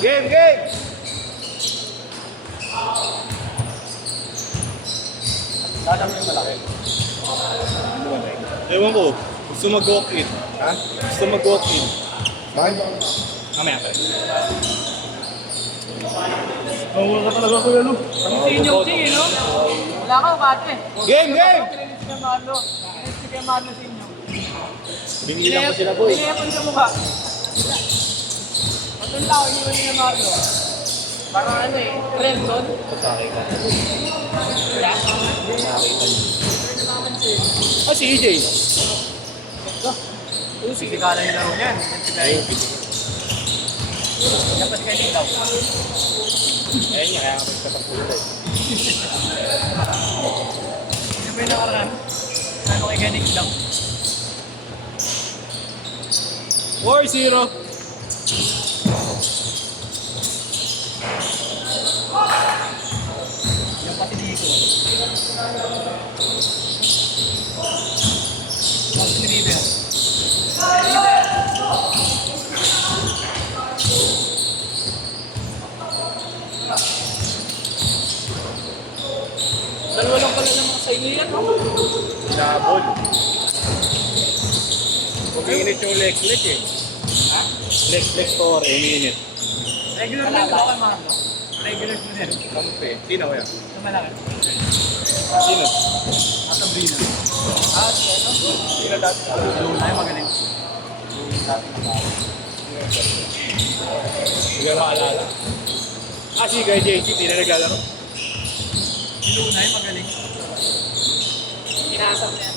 Game, game! Dadami yung malaki. Ewan ko, gusto mag-walk in. Ha? Gusto mag-walk in. Bakit? Mamaya pa. Wala ka talaga kuya, no? Sinyo, no? Wala ka, kate. Game, game! Kinilis si Marlo. Kinilis si Marlo sinyo. Binilang ko sila, boy. Pinayapon sa mukha. Matunda ko, iniwan ni Marlo. Parang ano eh, friendzone. Pasakay ka. Yeah. Ah, si EJ. Pisikala yung laro niyan. Dapat kayo ikaw. Ayun niya, kaya magkatapulay. Ano ba yung nakaraan? Ano kay Ganik lang? 4-0. Yung pati ni Iko. Tapos si River. Dalawa lang pala ng mga sa inyo yan, no? Nabol. Uminit yung leg eh. Leg score, uminit. Regular din ba kay Marlo? Regular din. Kampe. Sino kaya? Ito malaki. Sino? Nasa Brina. Si ano? Sino dati? Yung ay magaling. Hindi ko maalala. Ah, si Guy JC, hindi na naglalaro. Si Lunay magaling. Kinasap na yan.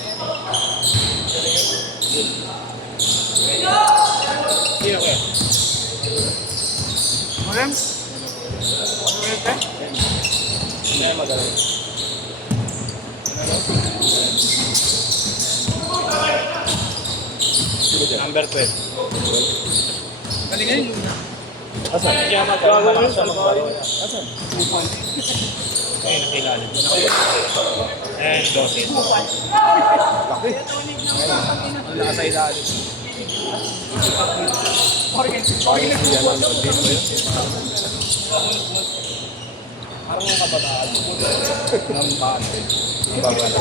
Sino kaya? Magaling? Ano yun, te? Hindi na magaling. Number 12. Galing ngayon, Luna. Asan? Kaya magaling siya magbaro. Asan? Ayun, nakilala. And Dosin. Laki. Ang lakas sa ilalim. Yan ang load dito yun. Parang ang kabataan. Ng bante. Ang bagal.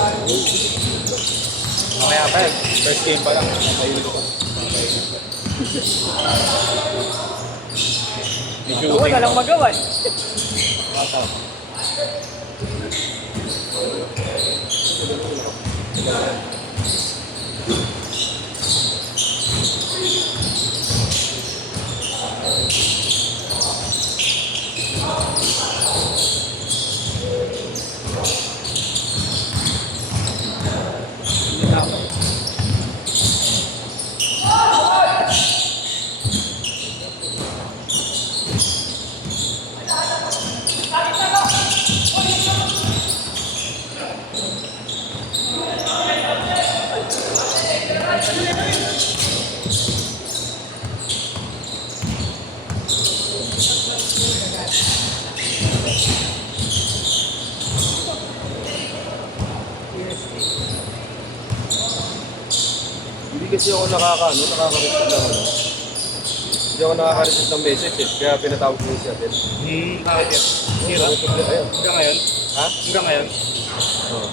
Mamaya pa yun. First game pa lang. Ayun ko. May Ako shooting. na lang magawa eh. Bata. Hindi kasi ako nakaka-receive ng ano. Hindi ako nakaka-receive ng message eh. Kaya pinatawag ko siya din. Bakit yan? Sira? Ayun. Hanggang ngayon? Ha? Hanggang ngayon? Oo.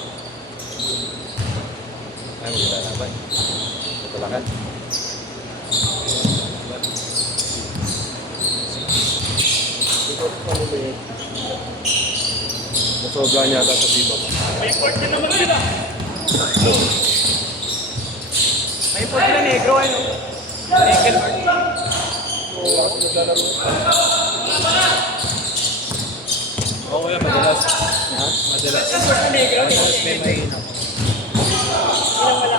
Ay, maglalaban. Matulakan. Ito rin pamulit. Nasobra niya ata sa tiba ko. May port na naman sila. May po sila negro ano? Nickel Mart. Oo, kasi naglalaro. Oo, kaya madalas. Ha? Madalas. Sa negro, Tapos may mahina.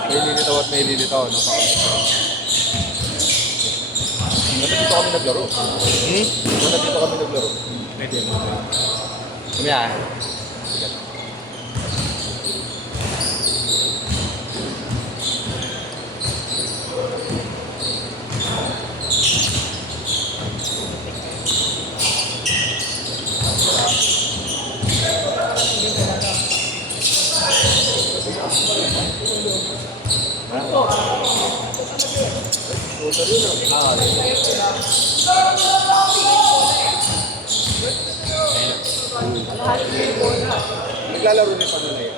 May lilitaw at may lilitaw. Nandito kami naglaro. Nandito kami naglaro. Pwede mo. Kumaya. Ah, Naglalaro rin pa nila yun.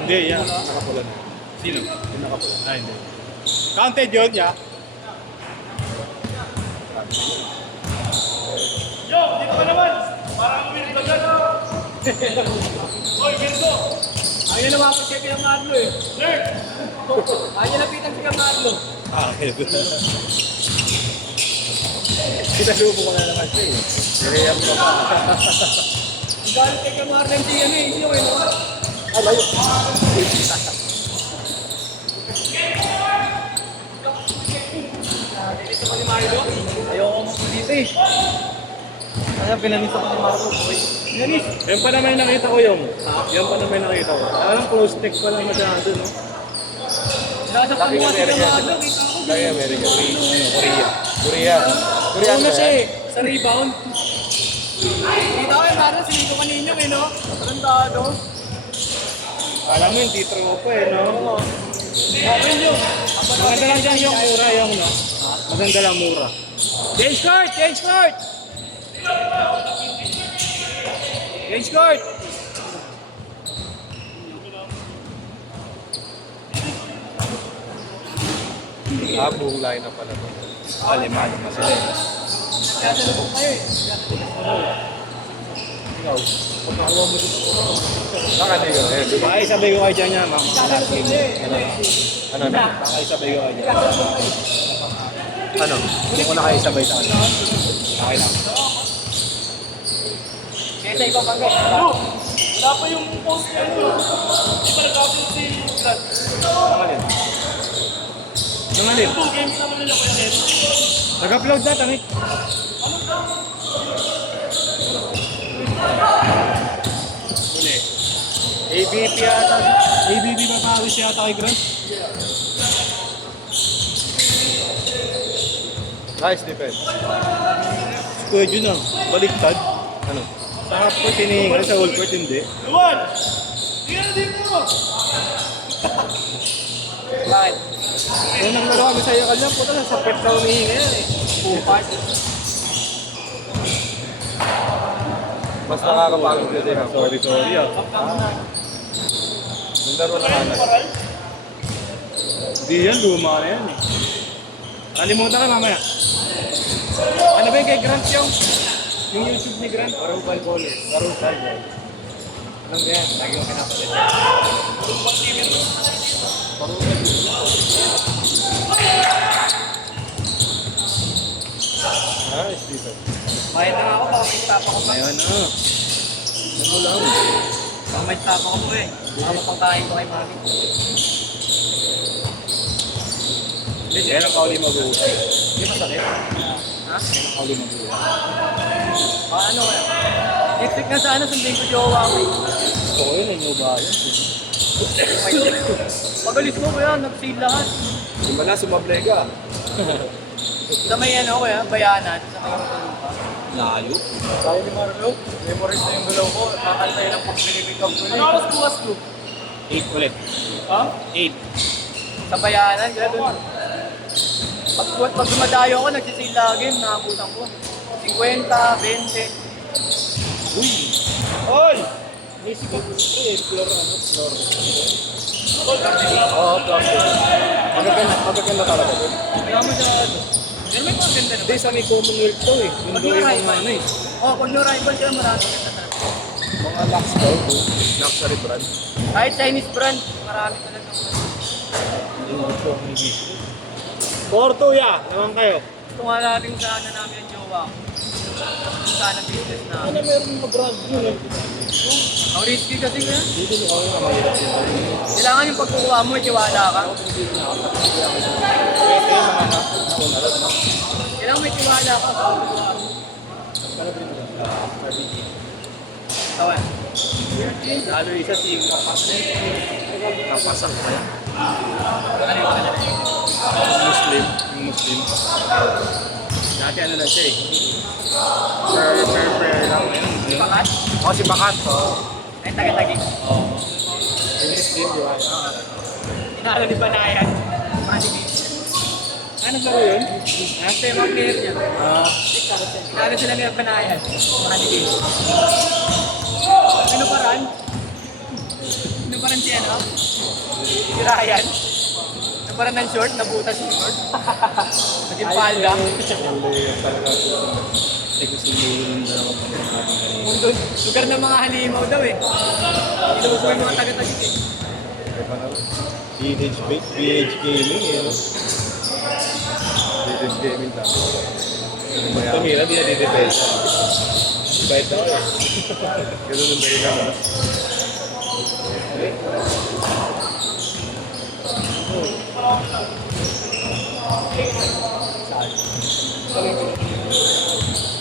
Hindi, yan. Nakapula na. Sino? Yung nakapula. Ah, hindi. Counted yun, ya? Yo, dito ka naman! Parang umirit ka dyan, oh! Oy, Virgo! Ayaw na mapag-check yung Marlo eh. Sir! Ayaw lapitan si Marlo. Ah, okay. Sinalubo ko na naman siya eh. Nirehab ko pa. Galit kay Marlo yung ano eh. Yung ano. Ah, layo. Dito pa ni Marlo. Ayoko mo dito eh. Kaya pinanis ako ni Marlo. Yanis! Yan pa naman yung nakita ko yung. Yan pa naman yung nakita ko. Parang close text pa lang masyado, no? Nasaktan Laki mo ng si Amerika. Marlo. Kita ko. Laki ng Amerika. Korea. Korea. Korea Una ba siya yan? eh. Sa rebound. Kita ko yung Marlo. Sinito kanina eh no? Matandado. Alam mo, hindi tropa eh, no? Okay yun. Maganda lang dyan yung mura, yung, no? Maganda lang mura. Change court! Change court! Change court! Ah, buong line na pala. Alimado pa sila eh. Nagkasalubog kayo eh. Ikaw, pagkakuha mo dito. Saka hindi ka. Eh, diba? Baka isabay ko kayo dyan yan, ma'am. Last game. Ano na? Baka isabay ko kayo dyan. Ano? Hindi ko na kayo sabay sa akin. Okay lang. Kesa ikaw pang wala pa yung post niya no? Di ba nag-upload si Vlad? Nangalin. Nangalin. 2 games naman nila kuya Ed. Nag-upload na, tangik. Muli. ABP yata. ABP mapawis yata kay Grant. Nice defense. Pwede yun ah. Baliktad. Ano? Sa half court hinihingal, sa whole court hindi. Luwan! Di ka na dito! Bakit? Kung nang dalawa kami sa'yo kanya, puta na, sa pet na humihinga yan eh. Pupat. Mas nakakapagod na din ako. Sorry ah. Yung laro na hanap. Di yan, luma na yan eh. Kalimutan ka mamaya. Ano ba yung kay Grant yung YouTube ni Grant? Arubal Baller. Arubal. Anong ganyan? Lagi ko pinapalit. Nice defense. Bayad na nga ako, baka may tapa ko pa. Ayun na. Ano lang? Baka may tapa ko po eh. Baka mapangkain ko kay mami. Hindi, yan ang kauli mag-uusay. Hindi masakit. Ha? Yan ang kauli mag-uusay. Baka ano kaya? Next week na sana sundin ko jowa ko eh. Gusto ko yun, ang nubayan. Pagalis mo kuya, nag-sale lahat. Di ba na sumablay ka? Sa may ano kuya, bayanan. Sa may pa. Layo. Sabi ni Marlo, memorize na yung galaw ko. Kakantay lang pag pinipig up ko na. Ano oras bukas ko? 8 ulit. Ha? 8. Sa bayanan, gano'n. Pag dumadayo ako, nagsisale lagi, nakabutan ko. 50, 20. Uy! Oy! May sikat ko eh. Floor ano? Floor. Oo, plastic. Magaganda talaga din. Kaya mo siya, pero may mga ganda Hindi, naman. sa may Commonwealth to eh. Yung Pag daw yung yung rival. ano eh. Oh, pag yung rival ka, marami ganda talaga. Mga locks daw. Luxury brand. Kahit Chinese brand, marami talaga. Yung gusto ko hindi. Porto ya! Naman kayo. Ito nga natin sa ano namin ang jowa. Sana business na. Ano meron mga brand yun eh. Ang risky kasi kuya. Dito ni Oyo ang mahirap yun. Kailangan yung pagkukuha mo, tiwala ka. Pwede yung mga nauna lang. Kailangan may tiwala ka. Kala din mo RBG. Tawan. Lalo isa si Kapasak pa yan. Ano yung kanila? Muslim. Yung Muslim. Dati ano lang siya eh. Per lang ngayon. Pakat? Oh, si Bakat. Oh. Ay, taga-tagi. Oh. Yung Muslim, di ba? Inalo ni Banayan. Manibig. Ano naglaro yun? Kasi yung mga player niya. Ah. Inalo sila ni Banayan. Manibig. Pinuparan? Pinuparan si ano? Si Ryan? Naparan ng short, nabutas yung short. Naging palda. Mundo, lugar ng mga halimaw daw eh. Iluso yung mga taga-tagit eh. PH Gaming, eh, no? PH Gaming lang. Tumira, di na didepesa. Kahit ako eh. Ganun ang dahilan, ha?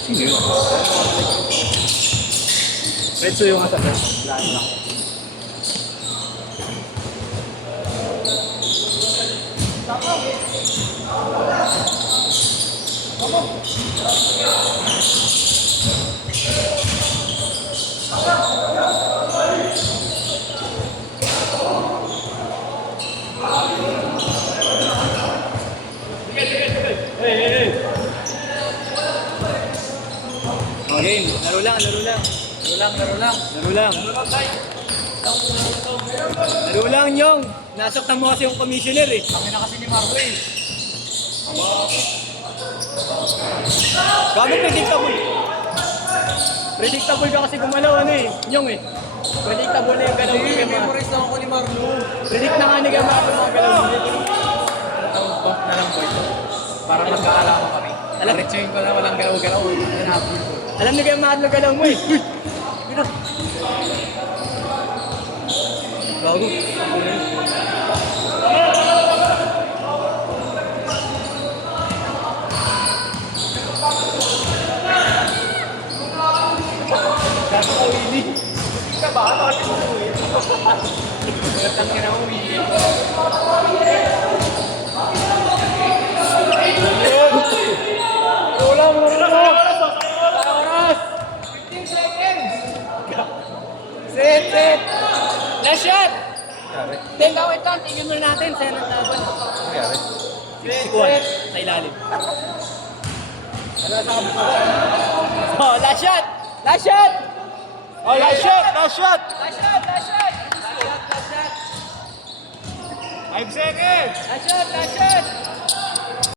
Sino yun? Retso yung asa ka. Lahat lang. Okay, laro lang. Laro lang. Laro lang yung. Nasaktan mo kasi yung commissioner eh. Kami na kasi ni Marco eh. Bakit predictable? Predictable ka kasi gumalaw ano eh. Yung eh. Predictable na yung galaw mo. Memorize lang ako ni Marco. Predict na nga ni Marco mga galaw mo. Bump na lang boy. Parang magkakalaman kami. Alam, retsuin ko na walang galaw-galaw. Alam ni Marco galaw mo eh. Uy! Pino! Bago. Gato ka, Willie. Hindi ka ba? Bakit mo uwi? Gatang ka na uwi. Oras! 15 seconds! Set! Last shot! Nangyari? Teka, wait lang. Tigil muna natin. Sa'yo ng laban. Nangyari? Si Kuan, sa ilalim. Oh, last shot! Last shot! Oh, last shot! Last shot! 5 seconds! Last shot!